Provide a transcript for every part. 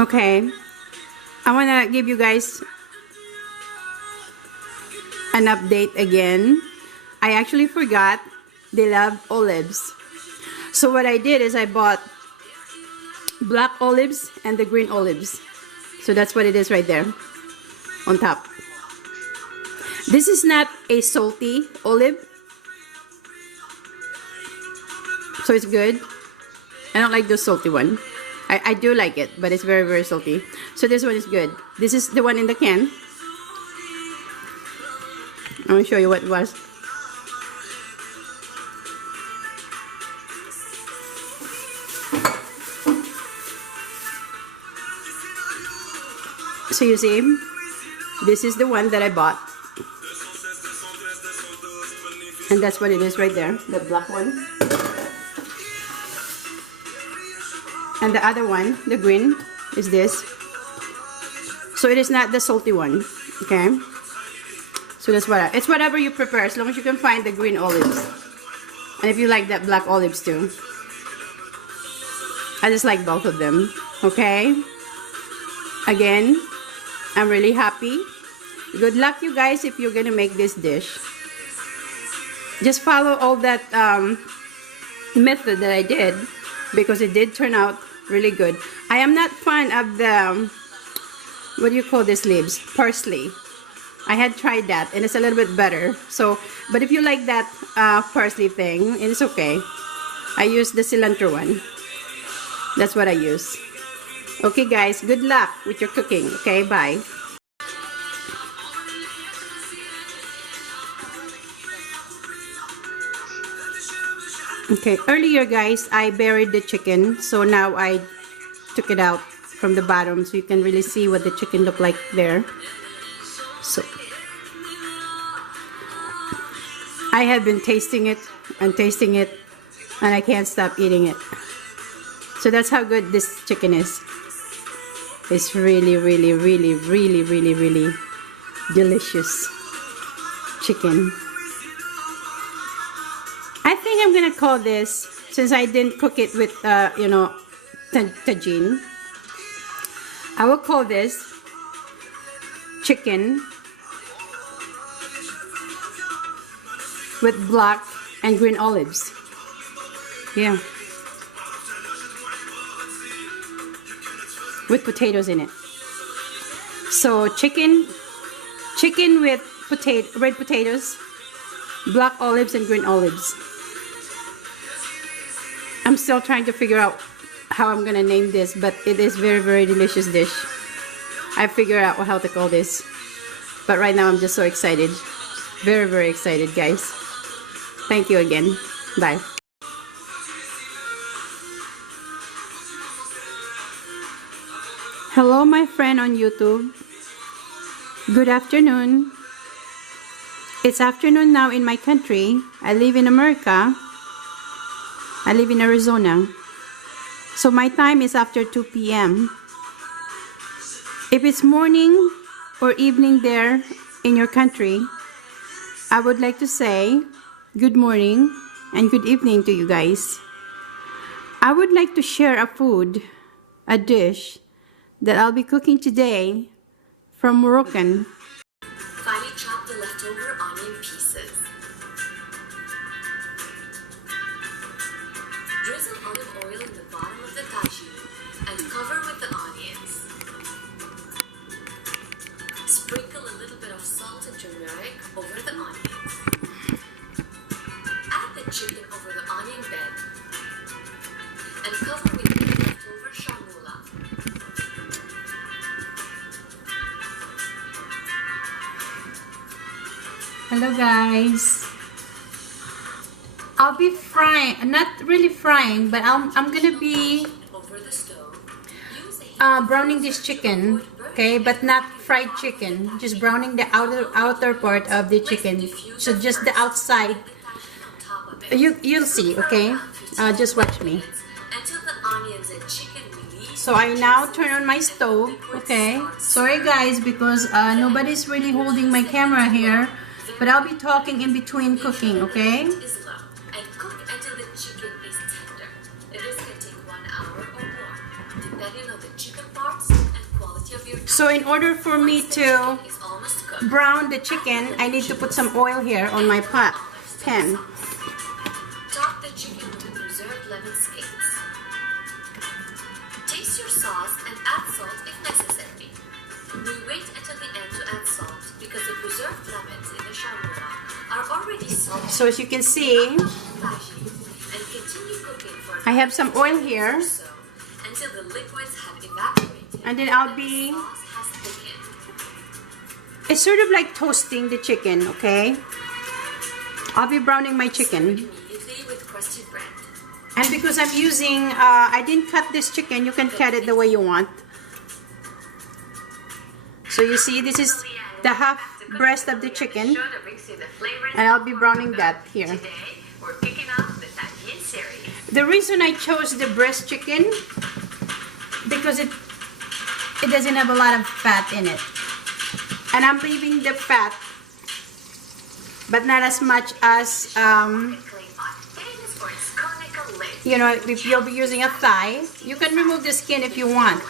Okay, I want to give you guys an update again. I actually forgot they love olives. So what I did is I bought black olives and the green olives. So that's what it is right there on top. This is not a salty olive, so it's good. I don't like the salty one. I do like it, but it's very, very salty. So this one is good. This is the one in the can. I'm going to show you what it was. So you see, this is the one that I bought. And that's what it is right there, the black one. And the other one, the green, is this. So it is not the salty one, okay? So that's what it's whatever you prefer, as long as you can find the green olives. And if you like that black olives too. I just like both of them, okay? Again, I'm really happy. Good luck, you guys, if you're gonna make this dish. Just follow all that method that I did, because it did turn out really good. I am not fan of the, what do you call these leaves? Parsley. I had tried that and it's a little bit better. So, but if you like that parsley thing, it's okay. I use the cilantro one. That's what I use. Okay guys, good luck with your cooking. Okay, bye. Okay, earlier guys, I buried the chicken, so now I took it out from the bottom so you can really see what the chicken looked like there. So I have been tasting it and I can't stop eating it. So that's how good this chicken is. It's really, really, really, really, really, really delicious chicken. I think I'm gonna call this, since I didn't cook it with, you know, tagine, I will call this chicken with black and green olives. Yeah. With potatoes in it. So chicken with red potatoes, black olives and green olives. I'm still trying to figure out how I'm gonna name this, but it is very, very delicious dish. I figured out how to call this, but right now I'm just so excited. Very, very excited, guys. Thank you again. Bye. Hello, my friend on YouTube. Good afternoon. It's afternoon now in my country. I live in America. I live in Arizona. So my time is after 2 p.m. If it's morning or evening there in your country, I would like to say good morning and good evening to you guys. I would like to share a food, a dish that I'll be cooking today from Moroccan. Finely chop the leftover onion pieces. Drizzle olive oil in the bottom of the tagine and cover with the onions. Sprinkle a little bit of salt and turmeric over the onions. Add the chicken over the onion bed and cover with the leftover shamula. Hello guys. I'll be frying, not really frying, but I'm gonna be browning this chicken, okay, but not fried chicken, just browning the outer part of the chicken, so just the outside. You'll see, okay? Just watch me. So I now turn on my stove, okay? Sorry guys, because nobody's really holding my camera here, but I'll be talking in between cooking, okay? And cook until the chicken is tender. This can take 1 hour or more, depending on the chicken parts and quality of your So in order for me Once the to chicken is almost cooked, brown the chicken, I need to put some oil here on my pan. top the chicken with the preserved lemon skins. Taste your sauce and add salt if necessary. We wait until the end to add salt because the preserved lemons in the shawarma are already salty. So as you can see, Tagine and continue cooking for I have some oil here, or so until the liquids have evaporated and then I'll and the be, sauce has thickened. it's sort of like toasting the chicken, okay? I'll be browning my chicken. Immediately with crusted bread. And because I'm using, I didn't cut this chicken, you can cut it the way you want. So you see, this is the half breast of the chicken, and I'll be browning that here. Today, we're kicking off the Tagine series. The reason I chose the breast chicken, because it doesn't have a lot of fat in it. And I'm leaving the fat, but not as much as, you know, if you'll be using a thigh. You can remove the skin if you want,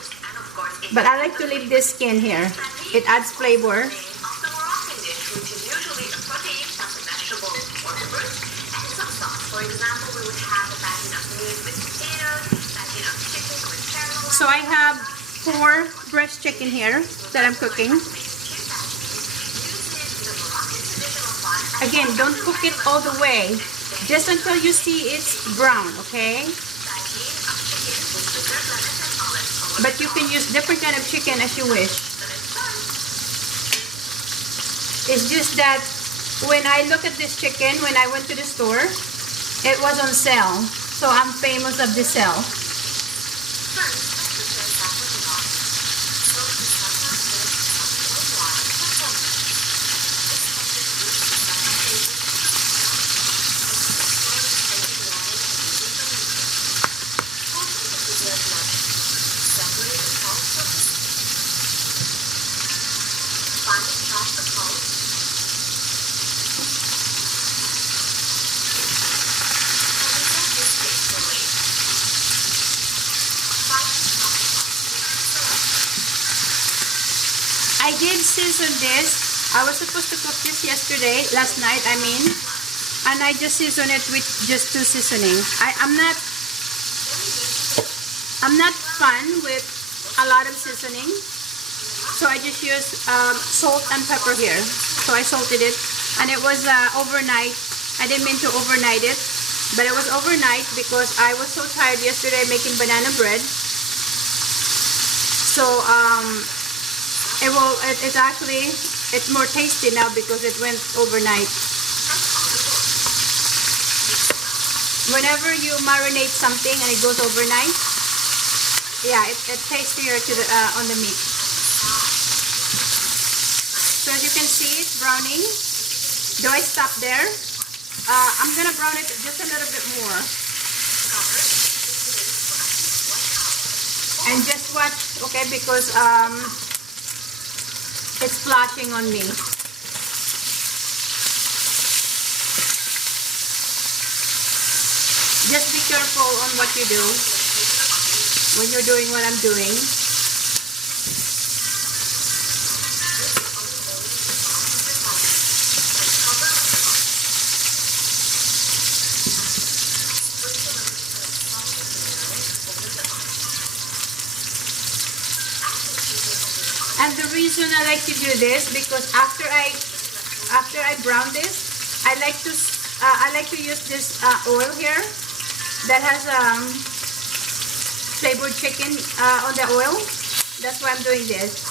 but I like to leave this skin here. It adds flavor. Of the Moroccan dish, which is usually a protein plus a vegetable or fruit and some sauce. For example, we would have a tagine of meat with potatoes, tagine of chicken with caramel. So I have 4 breast chicken here that I'm cooking. Again, don't cook it all the way, just until you see it's brown, okay? But you can use different kind of chicken as you wish. It's just that when I look at this chicken, when I went to the store, it was on sale. So I'm famous of the sale. I did season this. I was supposed to cook this yesterday, last night I mean, and I just seasoned it with just 2 seasoning. I'm not fun with a lot of seasoning, so I just use salt and pepper here. So I salted it, and it was overnight. I didn't mean to overnight it, but it was overnight because I was so tired yesterday making banana bread. So it's more tasty now because it went overnight. Whenever you marinate something and it goes overnight, yeah, it's tastier to the on the meat. So as you can see, it's browning. Do I stop there? I'm gonna brown it just a little bit more. And just watch, okay, because it's splashing on me. Just be careful on what you do when you're doing what I'm doing. And the reason I like to do this, because after I brown this, I like to use this oil here that has flavored chicken on the oil. That's why I'm doing this.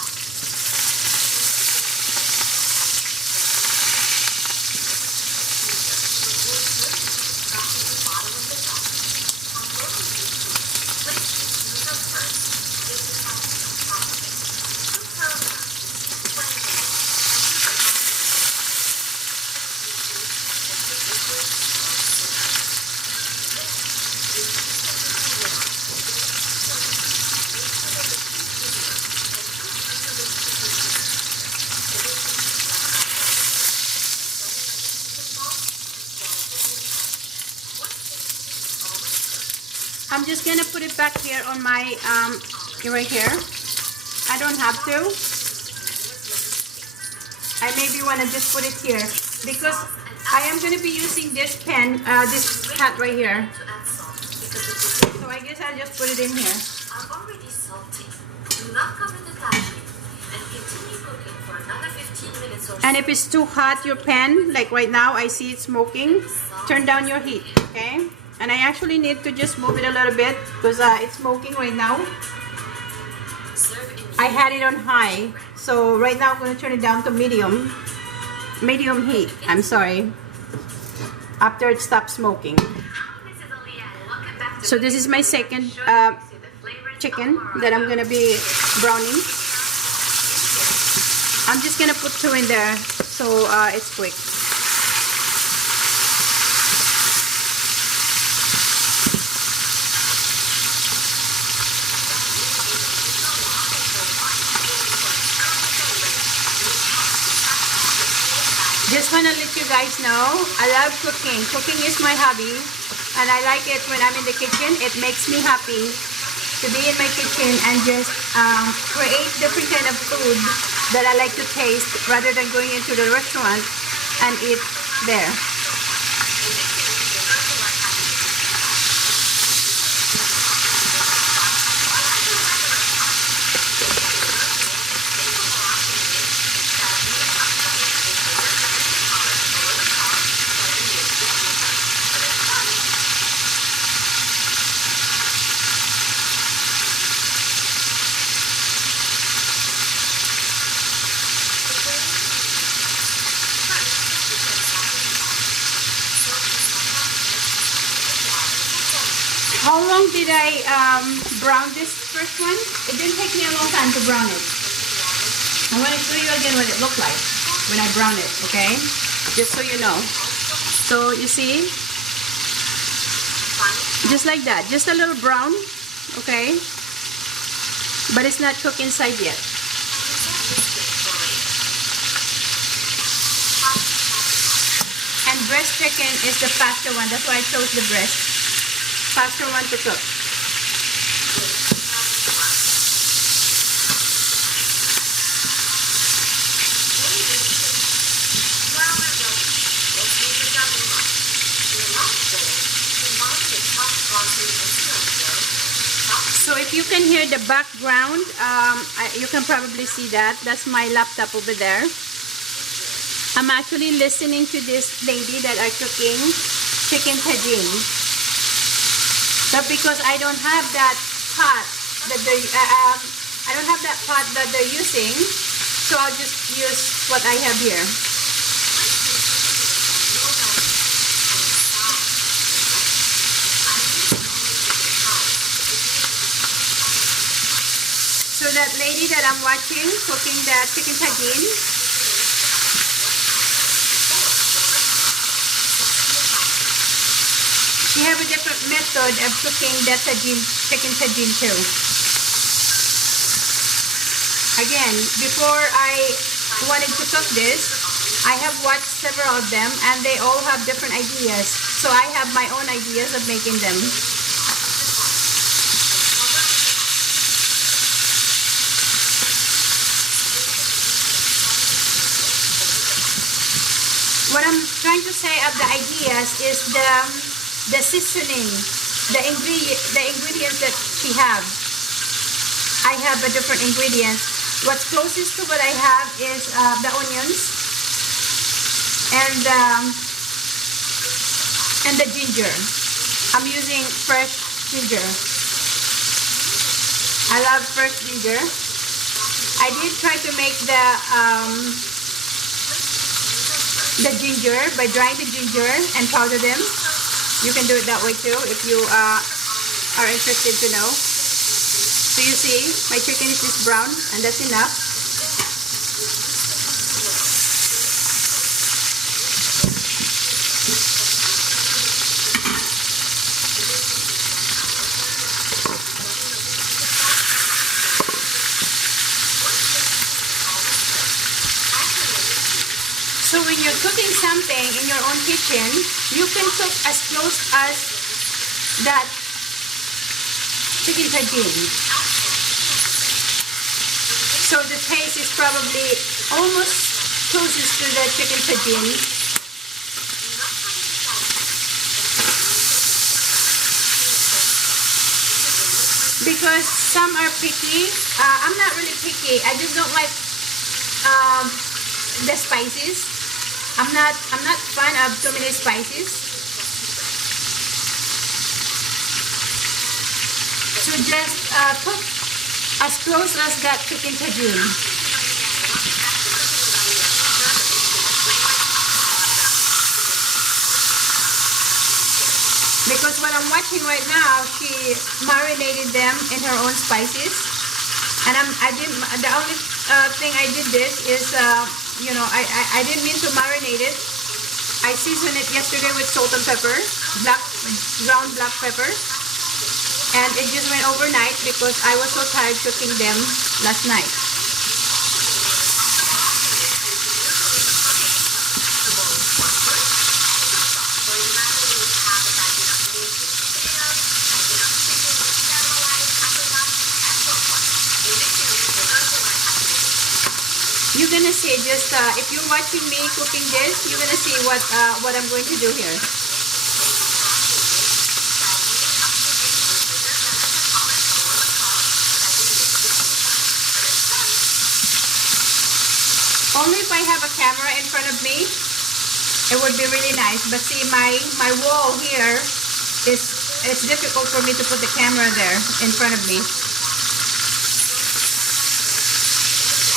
I'm just gonna put it back here on my right here. I don't have to. I maybe want to just put it here because I am going to be using this pen, this hat right here. So I guess I'll just put it in here. Are already salty. Do not cover the tagine and continue cooking for another 15 minutes or so. And if it's too hot, your pan, like right now, I see it smoking, turn down your heat, okay? And I actually need to just move it a little bit because it's smoking right now. I had it on high, so right now I'm going to turn it down to medium heat. I'm sorry. After it stops smoking. So this is my second chicken that I'm going to be browning. I'm just going to put 2 in there so it's quick. Just want to let you guys know, I love cooking. Cooking is my hobby, and I like it when I'm in the kitchen. It makes me happy to be in my kitchen and just create different kind of food that I like to taste rather than going into the restaurant and eat there. How long did I brown this first one? It didn't take me a long time to brown it. I want to show you again what it looked like when I brown it, okay? Just so you know. So you see, just like that, just a little brown, okay? But it's not cooked inside yet. And breast chicken is the faster one. That's why I chose the breast. Faster one to cook. So if you can hear the background, you can probably see that. That's my laptop over there. I'm actually listening to this lady that are cooking chicken tagine. But because I don't have that pot that they, I don't have that pot that they're using, so I'll just use what I have here. So that lady that I'm watching cooking the chicken tagine, she have a different method of cooking the tagine, chicken tagine too. Again, before I wanted to cook this, I have watched several of them and they all have different ideas. So I have my own ideas of making them. What I'm trying to say of the ideas is the seasoning, the ingredients that she have. I have a different ingredients. What's closest to what I have is the onions and the ginger. I'm using fresh ginger. I love fresh ginger. I did try to make the ginger by drying the ginger and powder them. You can do it that way too if you are interested to know. So you see, my chicken is just brown and that's enough. So when you're cooking something in your own kitchen, you can cook as close as that chicken tagine. So the taste is probably almost closest to the chicken tagine. Because some are picky. I'm not really picky. I just don't like the spices. I'm not fan of too many spices. So just cook as close as that chicken tagine. Because what I'm watching right now, she marinated them in her own spices, and the only thing I did this is, you know, I didn't mean to marinate it. I seasoned it yesterday with salt and pepper, ground black pepper, and it just went overnight because I was so tired cooking them last night. You're gonna see just if you're watching me cooking this, you're gonna see what I'm going to do here. Only if I have a camera in front of me, it would be really nice. But see, my wall here it's difficult for me to put the camera there in front of me.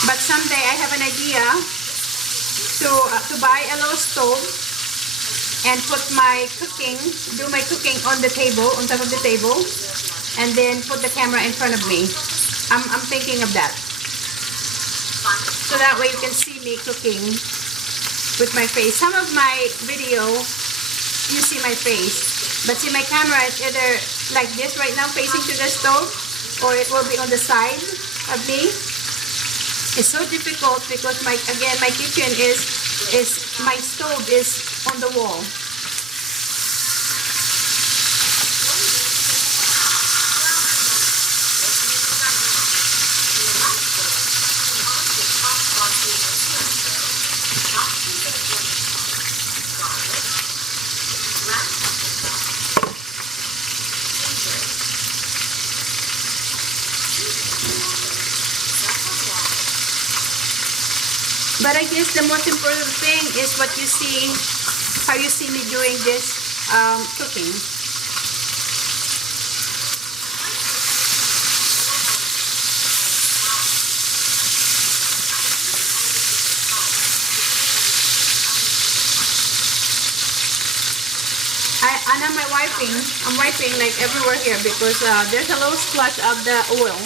But someday I have an idea to buy a little stove and put my cooking, do my cooking on the table, on top of the table, and then put the camera in front of me. I'm thinking of that. So that way you can see me cooking with my face. Some of my video, you see my face. But see, my camera is either like this right now, facing to the stove, or it will be on the side of me. It's so difficult because my kitchen is my stove is on the wall. But I guess the most important thing is what you see, how you see me doing this cooking. I'm wiping like everywhere here because there's a little splash of the oil.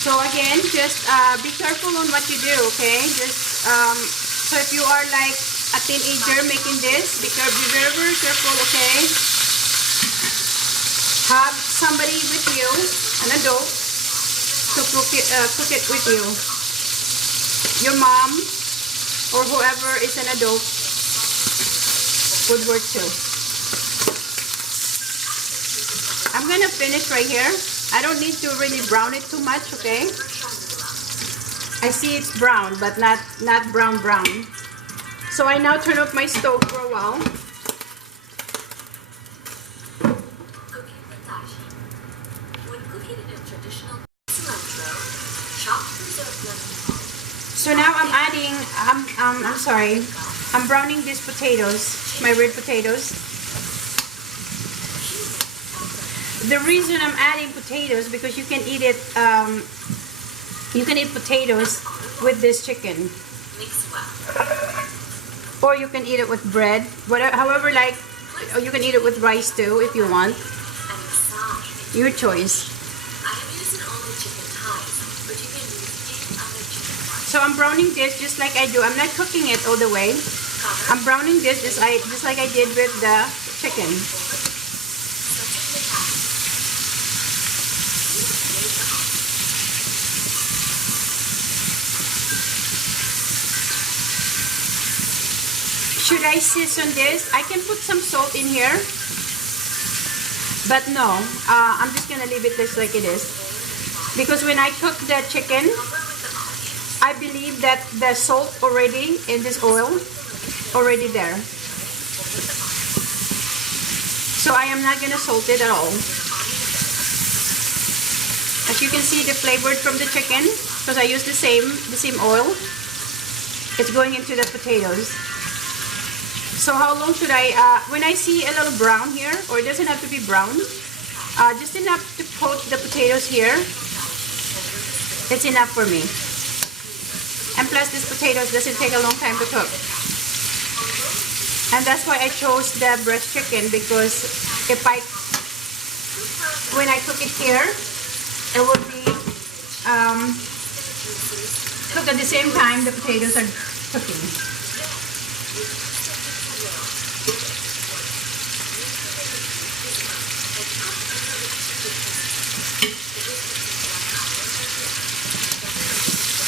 So again, just be careful on what you do, okay? Just so if you are like a teenager making this, be very careful, okay? Have somebody with you, an adult, to cook it with you. Your mom or whoever is an adult would work too. I'm gonna finish right here. I don't need to really brown it too much, okay? I see it's brown, but not brown. So I now turn off my stove for a while. Cooking with Tagine. When cooking in a traditional cilantro, chopped preserved lemon. So now I'm adding, I'm browning these potatoes, my red potatoes. The reason I'm adding potatoes because you can eat it, you can eat potatoes with this chicken, or you can eat it with bread, whatever, however, like, or you can eat it with rice too if you want. Your choice. So I'm browning this just like I do. I'm not cooking it all the way. I'm browning this just like I did with the chicken. Should I season this? I can put some salt in here. But no, I'm just gonna leave it just like it is. Because when I cook the chicken, I believe that the salt already in this oil, already there. So I am not gonna salt it at all. As you can see, the flavor from the chicken, because I use the same oil, it's going into the potatoes. So how long should I, when I see a little brown here, or it doesn't have to be brown, just enough to coat the potatoes here, it's enough for me. And plus, this potatoes doesn't take a long time to cook. And that's why I chose the breast chicken, because when I cook it here, it will be cooked at the same time the potatoes are cooking.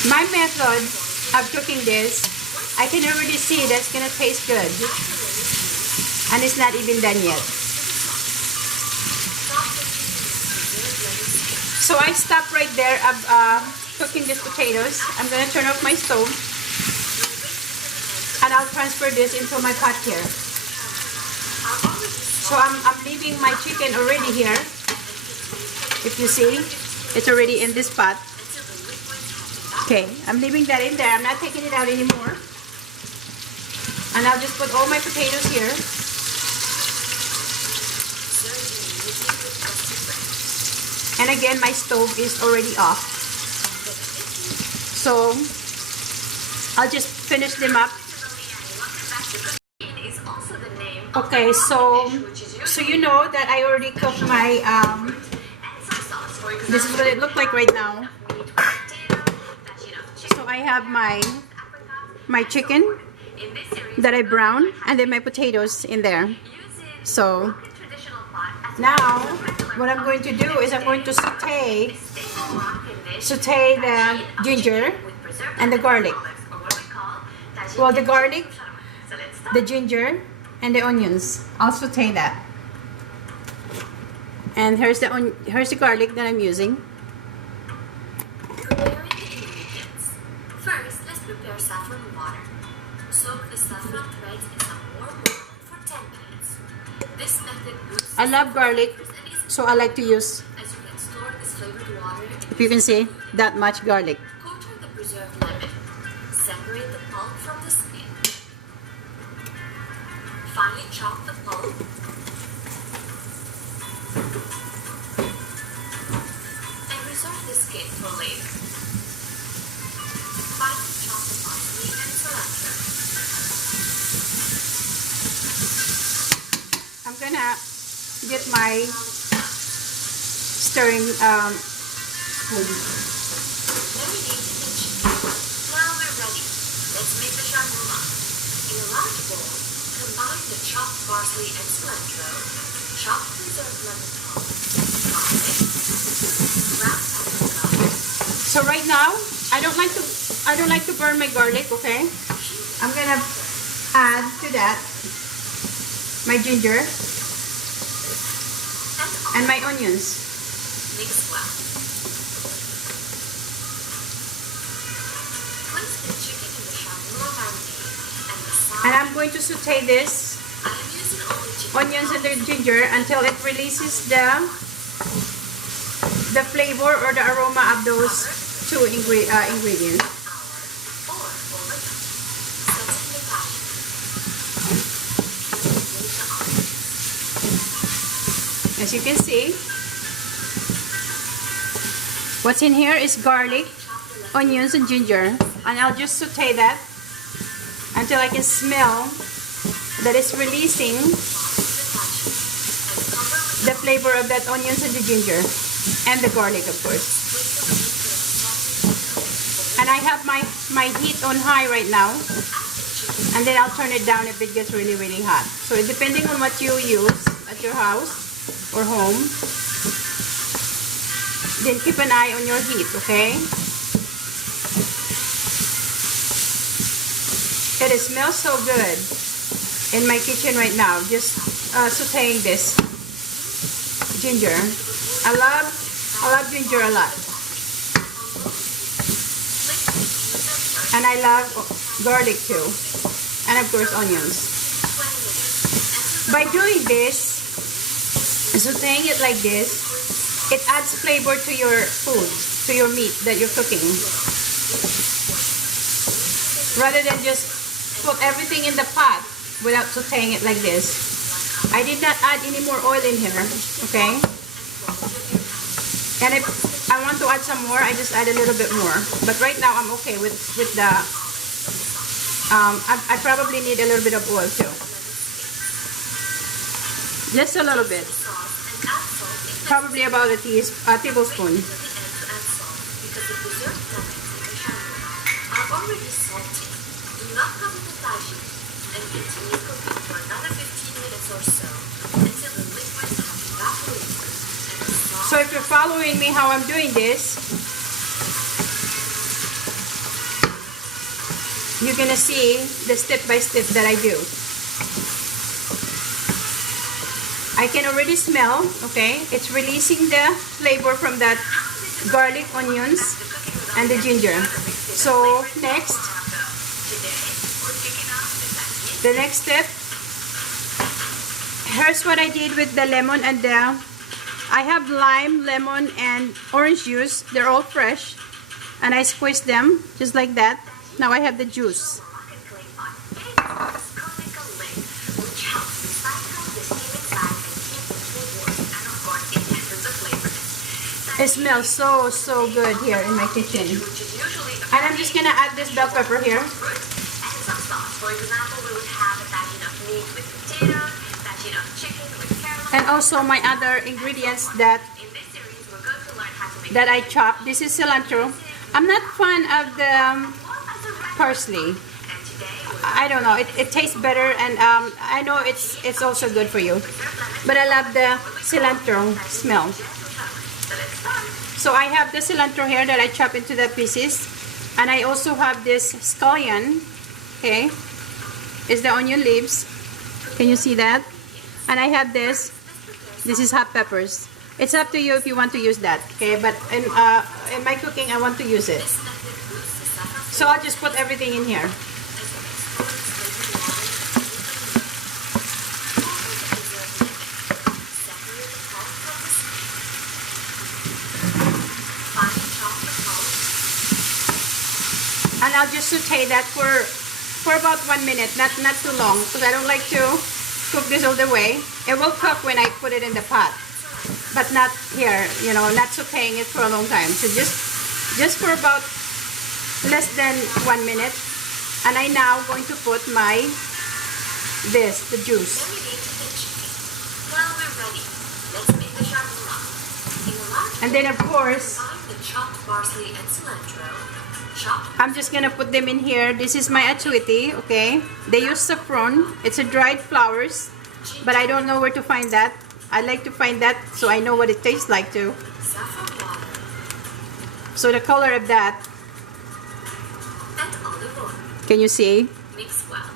My method of cooking this, I can already see that's gonna taste good, and it's not even done yet. So I stop right there of cooking these potatoes. I'm gonna turn off my stove, and I'll transfer this into my pot here. So I'm leaving my chicken already here. If you see, it's already in this pot. Okay, I'm leaving that in there. I'm not taking it out anymore. And I'll just put all my potatoes here. And again, my stove is already off. So I'll just finish them up. Okay, so you know that I already cooked my, this is what it looks like right now. So I have my chicken that I browned, and then my potatoes in there. So now what I'm going to do is I'm going to saute the ginger and the garlic. Well, the garlic, the ginger, and the onions. I'll saute that. And here's the garlic that I'm using. First, let's prepare saffron water. Soak the saffron threads in some warm water for 10 minutes. This method boosts I love garlic, so I like to use, as you can store this flavored water in if you can see, that much garlic. Quarter the preserved lemon. Separate the pulp from the skin. Finally chop the pulp. And reserve the skin for later. Finally chop the parsley and cilantro. I'm gonna get my stirring spoon. Marinate the chicken. Now we're ready. Let's make the shawarma. In a large bowl, combine the chopped parsley and cilantro, chopped preserved lemon pulp, garlic, ground paprika. So right now, I don't like to burn my garlic, okay? I'm gonna add to that my ginger and my onions. Mix well. Place the chicken in the shawarma marinade and massage. And I'm going to saute this I am using only chicken onions and the ginger until it releases the flavor or the aroma of those two ingredients. or overnight. Setting the pan. As you can see, what's in here is garlic, onions, and ginger. And I'll just saute that until I can smell that it's releasing the flavor of that onions and the ginger and the garlic, of course. And I have my heat on high right now, and then I'll turn it down if it gets really, really hot. So depending on what you use at your house or home, then keep an eye on your heat, okay? It smells so good in my kitchen right now, just sauteing this. ginger. I love ginger a lot. And I love garlic too. And of course onions. By doing this, sauteing it like this, it adds flavor to your food, to your meat that you're cooking. Rather than just put everything in the pot without sauteing it like this. I did not add any more oil in here, okay? And if I want to add some more, I just add a little bit more. But right now, I'm okay with the, I probably need a little bit of oil too. Just a little bit. Probably about a tablespoon. And continue cooking for another 15 minutes or so until the liquids have evaporated. So if you're following me how I'm doing this, you're gonna see the step by step that I do. I can already smell, okay, it's releasing the flavor from that garlic, onions, and the ginger. So next, the next step, here's what I did with the lemon and the, I have lime, lemon, and orange juice. They're all fresh. And I squeezed them just like that. Now I have the juice. It smells so good here in my kitchen. And I'm just gonna add this bell pepper here. For example, we would have a Tagine of meat with potatoes, Tagine of chicken with caramel. And also my other ingredients that In this series, we're going to learn how to make that I chopped. This is cilantro. I'm not fan of the parsley. and today we're I don't know. It tastes better, and I know it's also good for you. But I love the cilantro smell. So I have the cilantro here that I chop into the pieces, and I also have this scallion. Okay, is the onion leaves. Can you see that? And I have this. This is hot peppers. It's up to you if you want to use that. Okay, but in my cooking, I want to use it. So I'll just put everything in here. And I'll just saute that for about 1 minute, not too long, because I don't like to cook this all the way. It will cook when I put it in the pot, but not here, you know, not sauteing it for a long time. So just for about less than 1 minute. And I now going to put the juice. Now we're ready. Let's make the shawarma. In a large And then of course, combine the chopped parsley and cilantro. I'm just gonna put them in here. This is my achuiti, okay? They use saffron. It's a dried flowers, but I don't know where to find that. I like to find that so I know what it tastes like too. Saffron water So the color of that, and olive oil. can you see? Mix well.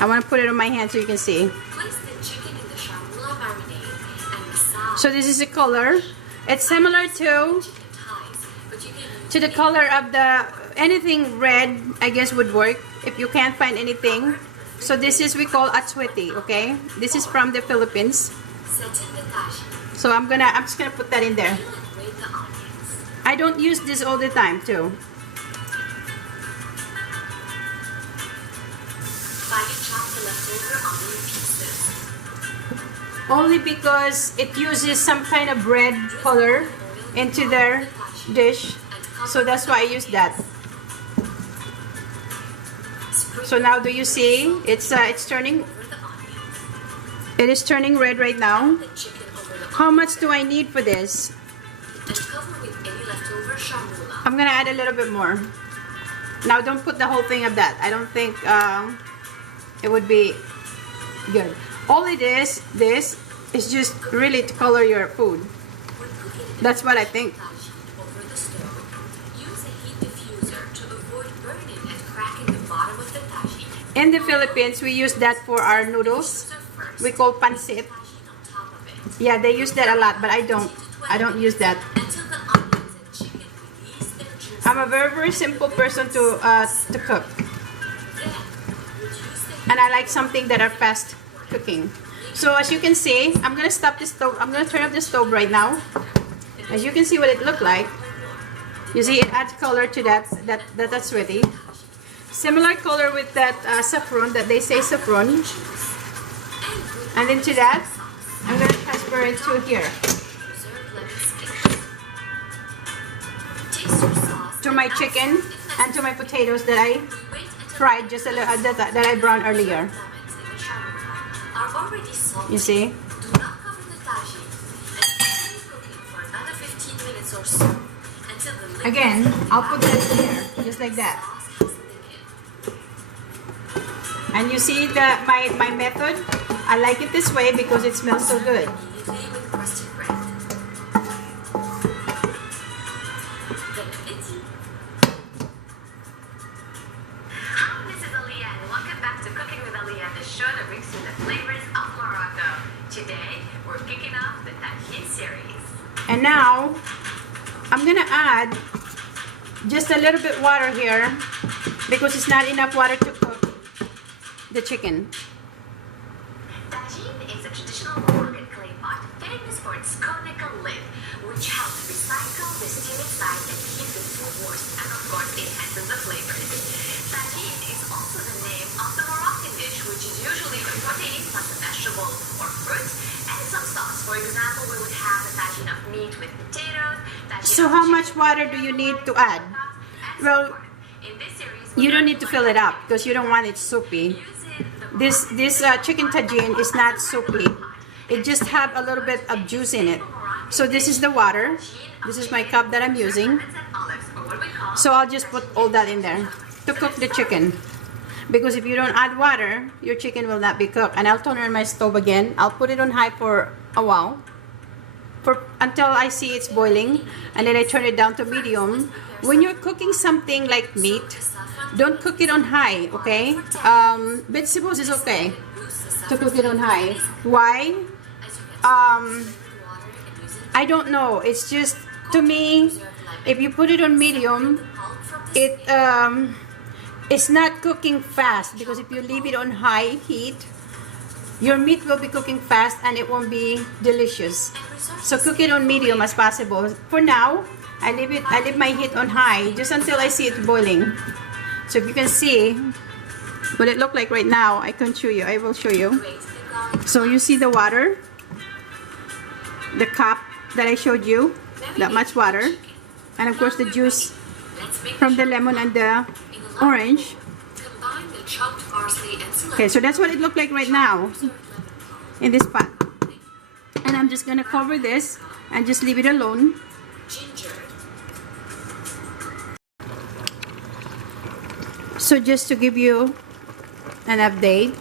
I want to put it on my hand so you can see. Place the chicken in the shawarma marinade and massage So this is the color. It's similar to chicken thighs, but you can use the color of the anything red, I guess would work if you can't find anything. So this is we call achuiti, okay? This is from the Philippines. set in the tagine. So I'm just gonna put that in there. Peel and grate the onions. I don't use this all the time too. Finely chop the leftover onion pieces. Only because it uses some kind of red color into their dish. So that's why I use that. So now do you see? It's turning. Over the onions. It is turning red right now. The chicken over the How much do I need for this? and cover with any leftover shawarma. I'm gonna add a little bit more. Now don't put the whole thing of that. I don't think it would be good. All it is, this is just really to color your food. When cooking in That's what I think. tagine over the stove, use a heat diffuser to avoid burning and cracking the bottom of the tagine. In the Philippines, we use that for our noodles. Diffuser first. We call pancit. Tagine on top Yeah, they use that a lot, but I don't. I don't use that. Until the onions and chicken release their juice. I'm a very simple person to cook, Then, reduce the and I like something that are fast cooking. So as you can see, I'm gonna stop the stove. I'm gonna turn off the stove right now. As you can see what it looked like. You see, it adds color to that's ready. Similar color with that saffron that they say saffron. And then to that, I'm gonna transfer it to here. preserved lemon skins. Taste your sauce. To my chicken and to my potatoes that I fried just a little that I browned earlier. Lemons in the shawarma are already salty. You see? Do not cover the tagine and continue cooking for another 15 minutes or so until the liquid Again, I'll put that here, just like that. sauce has thickened. And you see my method? I like it this way because it smells so good. Immediately with crusted bread. Then a bit. Hi, this is Aliane. Welcome back to Cooking with Aliane, the show that brings you the flavors of Morocco. Today, we're kicking off the Tagine series. And now, I'm gonna add just a little bit water here because it's not enough water to cook the chicken. Tagine is a traditional Moroccan clay pot famous for its conical lid, which helps recycle the steam inside and keep the food moist, and of course enhances the flavors. Tagine is also the name of the Moroccan dish, which is usually a protein plus a vegetable or fruit and some sauce. For example, we would have a tagine of meat with potatoes. So how much water do you need to add? Well, in this series, you don't need to fill it up because you don't want it soupy. This chicken tagine is not soupy. It just have a little bit of juice in it. So this is the water. This is my cup that I'm using. So I'll just put all that in there to cook the chicken. Because if you don't add water, your chicken will not be cooked. And I'll turn on my stove again. I'll put it on high for a while. Until I see it's boiling. And then I turn it down to medium. When you're cooking something like meat, don't cook it on high, okay? Vegetables is okay to cook it on high. Why? I don't know. It's just, to me, if you put it on medium, it's not cooking fast. Because if you leave it on high heat, your meat will be cooking fast and it won't be delicious. So cook it on medium as possible. For now, I leave my heat on high just until I see it boiling. So if you can see what it looked like right now, I will show you. So you see the water, the cup that I showed you, that much water, and of course the juice from the lemon and the orange. Okay, so that's what it looked like right now in this pot. And I'm just gonna cover this and just leave it alone. So just to give you an update,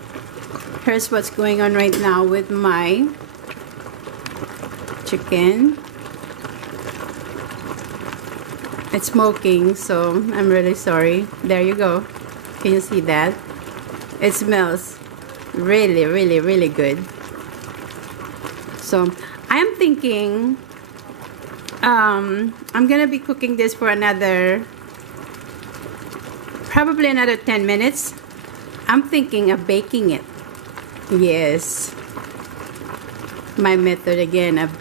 here's what's going on right now with my chicken. It's smoking, so I'm really sorry. There you go. Can you see that? It smells really, really, really good. So I am thinking I'm gonna be cooking this for probably another 10 minutes. I'm thinking of baking it. Yes, my method again of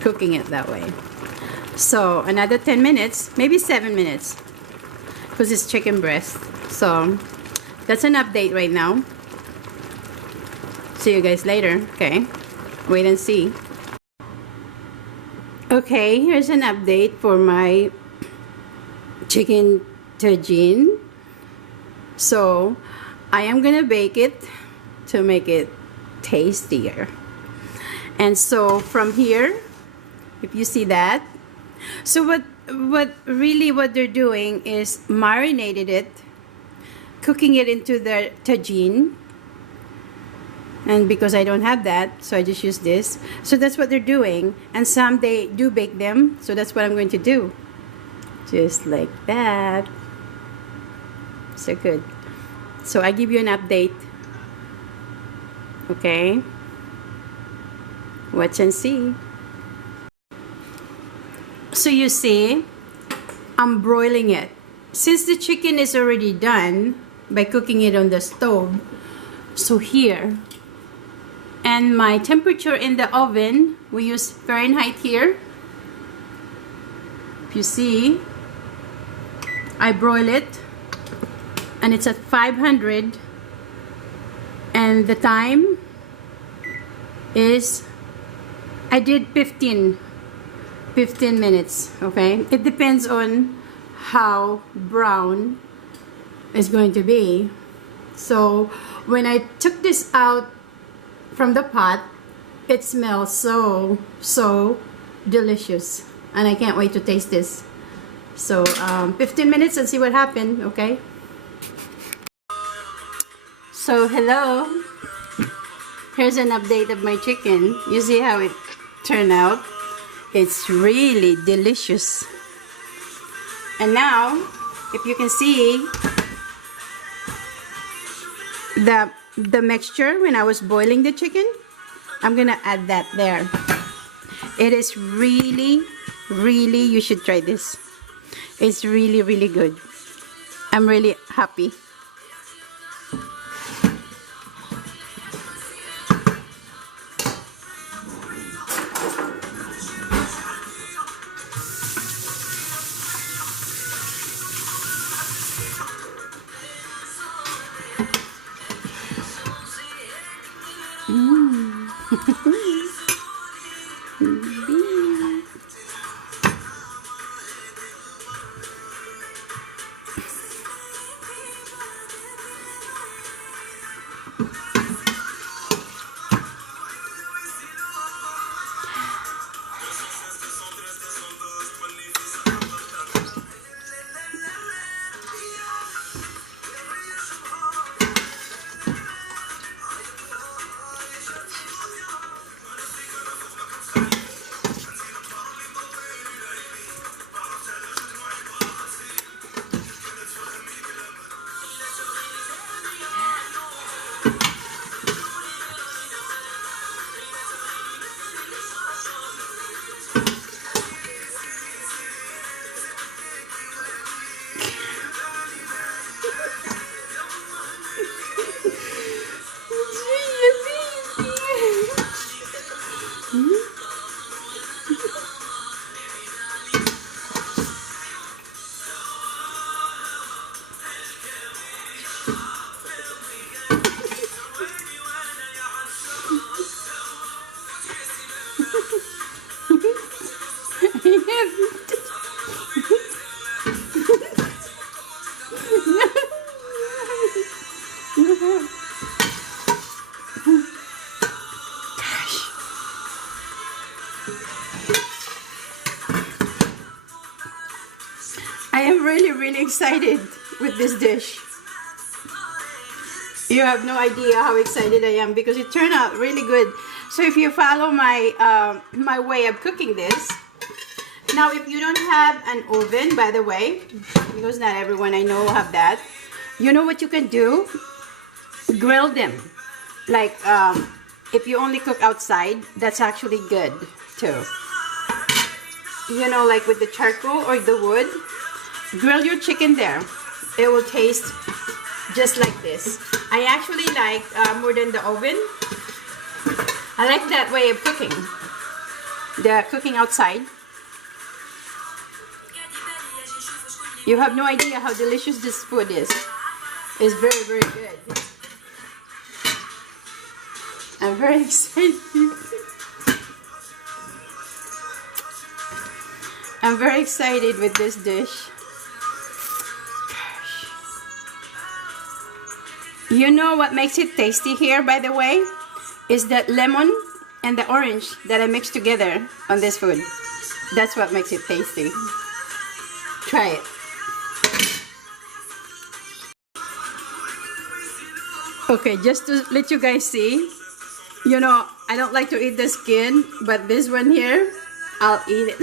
cooking it that way. So another 10 minutes, maybe 7 minutes, because it's chicken breast. So that's an update right now. See you guys later. Okay, wait and see. Okay, here's an update for my chicken tagine. So I am gonna bake it to make it tastier. And so from here, if you see that, so what they're doing is marinated it, cooking it into the tagine. And because I don't have that, so I just use this. So that's what they're doing. And some they do bake them, so that's what I'm going to do. Just like that. So good. So I give you an update. Okay. Watch and see. So you see, I'm broiling it. Since the chicken is already done by cooking it on the stove, so here, and my temperature in the oven, we use Fahrenheit here. If you see, I broil it, and it's at 500, and the time is, I did 15 minutes, okay? It depends on how brown it's going to be. So when I took this out from the pot, it smells so delicious, and I can't wait to taste this. So 15 minutes and see what happened, okay? So hello, here's an update of my chicken. You see how it turned out? It's really delicious. And now, if you can see the mixture when I was boiling the chicken, I'm gonna add that there. It is really, you should try this. It's really good. I'm really happy. I am really excited with this dish. You have no idea how excited I am because it turned out really good. So if you follow my my way of cooking this, now if you don't have an oven, by the way, because not everyone I know have that, you know what you can do? Grill them. Like if you only cook outside, that's actually good too. You know, like with the charcoal or the wood, grill your chicken there. It will taste just like this. I actually like more than the oven. I like that way of cooking. The cooking outside. You have no idea how delicious this food is. It's very good. I'm very excited. I'm very excited with this dish. Gosh. You know what makes it tasty here, by the way? Is that lemon and the orange that I mixed together on this food. That's what makes it tasty. Try it. Okay, just to let you guys see, you know, I don't like to eat the skin, but this one here, I'll eat it.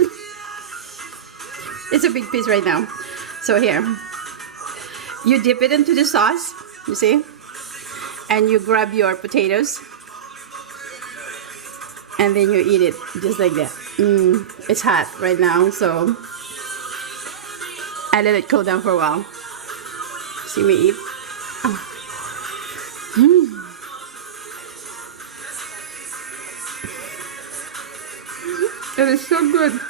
It's a big piece right now. So here, you dip it into the sauce, you see, and you grab your potatoes, and then you eat it just like that. It's hot right now, so I let it cool down for a while. See me eat. It is so good.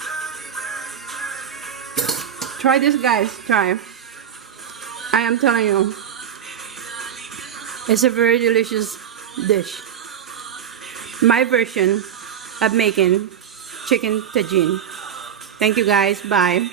Try this, guys. Try. I am telling you, it's a very delicious dish. My version of making chicken tagine. Thank you, guys. Bye.